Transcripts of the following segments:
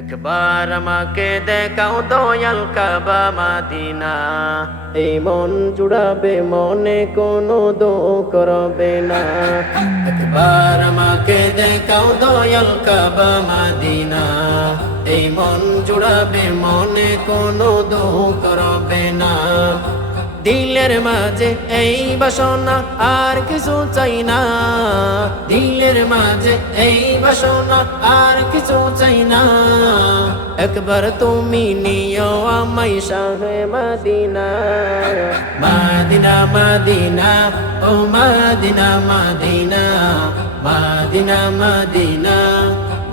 একবার আমাকে দেখাও দয়াল কাবা মাদিনা এই মন জুড়াবে মনে কোনো দো করবে না একবার আমাকে দেখাও দয়াল কাবা মাদিনা এই মন জুড়াবে মনে কোনো দো করবে না দিলের মাঝে এই বাসনা আর কিছু চাই না দিলের মাঝে এই বাসনা আর কিছু চাই না একবার তুমি নিও আমাই শাহে মাদিনা মাদিনা মাদিনা ও মাদিনা মাদিনা মাদিনা মাদিনা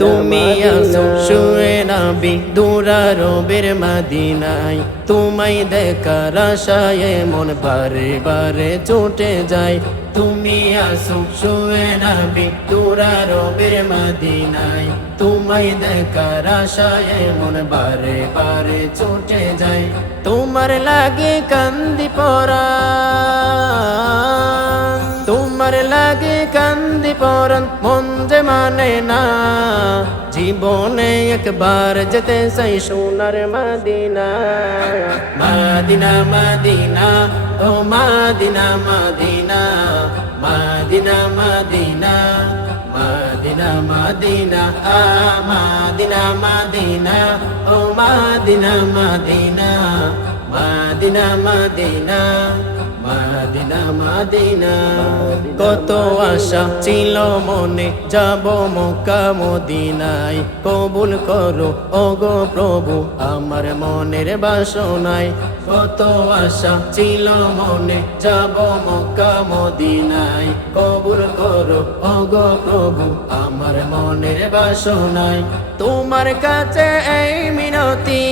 তুমি আসো শুয়ে নাবি দুরারবের মাদিনায় তোমায় দেখার আশায় মন বারে বারে চটে যায় তুমি আসো শুয়ে নাবি দুরারবের মাদিনায় তোমায় দেখার আশায় মন বারে বারে চটে যায় তোমার লাগে কান্দি পরা করে লাগে কান্দি পরন মন যে মানে না জীবনে একবার যেতে চাই সোনার মাদিনা মাদিনা মাদিনা ও মাদিনা মাদিনা মাদিনা মাদিনা মাদিনা মাদিনা আ মাদিনা মাদিনা ও মাদিনা মাদিনা মাদিনা মাদিনা মাদিনা মাদিনা কত আশা ছিল মনে যাব মোকা মদিনাই কবুল করো ওগো প্রভু আমার মনের বাসনাই কত আশা ছিল মনে যাব মোকা মদিনাই কবুল করো ওগো প্রভু আমার মনের বাসনাই তোমার কাছে এই মিনতি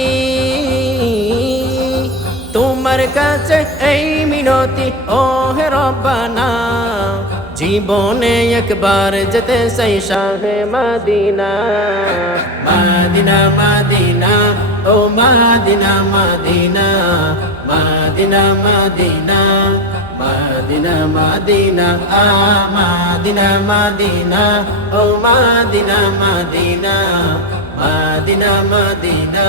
তোমার কাছে এই মিনতি ও হে রব্বানা জীবনে একবার যেতে সেই শাহে মাদিনা মাদিনা মাদিনা ও মাদিনা মাদিনা মাদিনা মাদিনা মাদিনা মাদিনা আ মাদিনা মাদিনা ও মাদিনা মাদিনা মাদিনা মাদিনা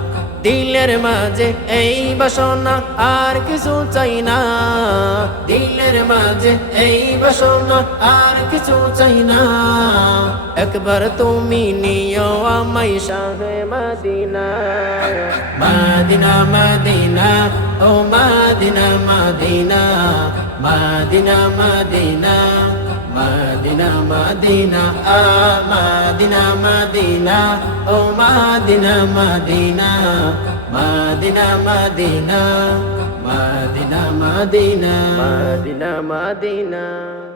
দিলের মাঝে এই বাসনা আর কিছু চাই না দিলের মাঝে এই বাসনা আর কিছু চাই না একবার তুমি নিও আমায় সাহে মাদিনা মদিনা মদিনা ও মাদিনা মাদিনা মাদিনা মাদিনা মাদিনা মাদিনা আ মাদিনা মাদিনা ও মাদিনা মাদিনা মাদিনা মাদিনা মাদিনা মাদিনা মাদিনা মাদিনা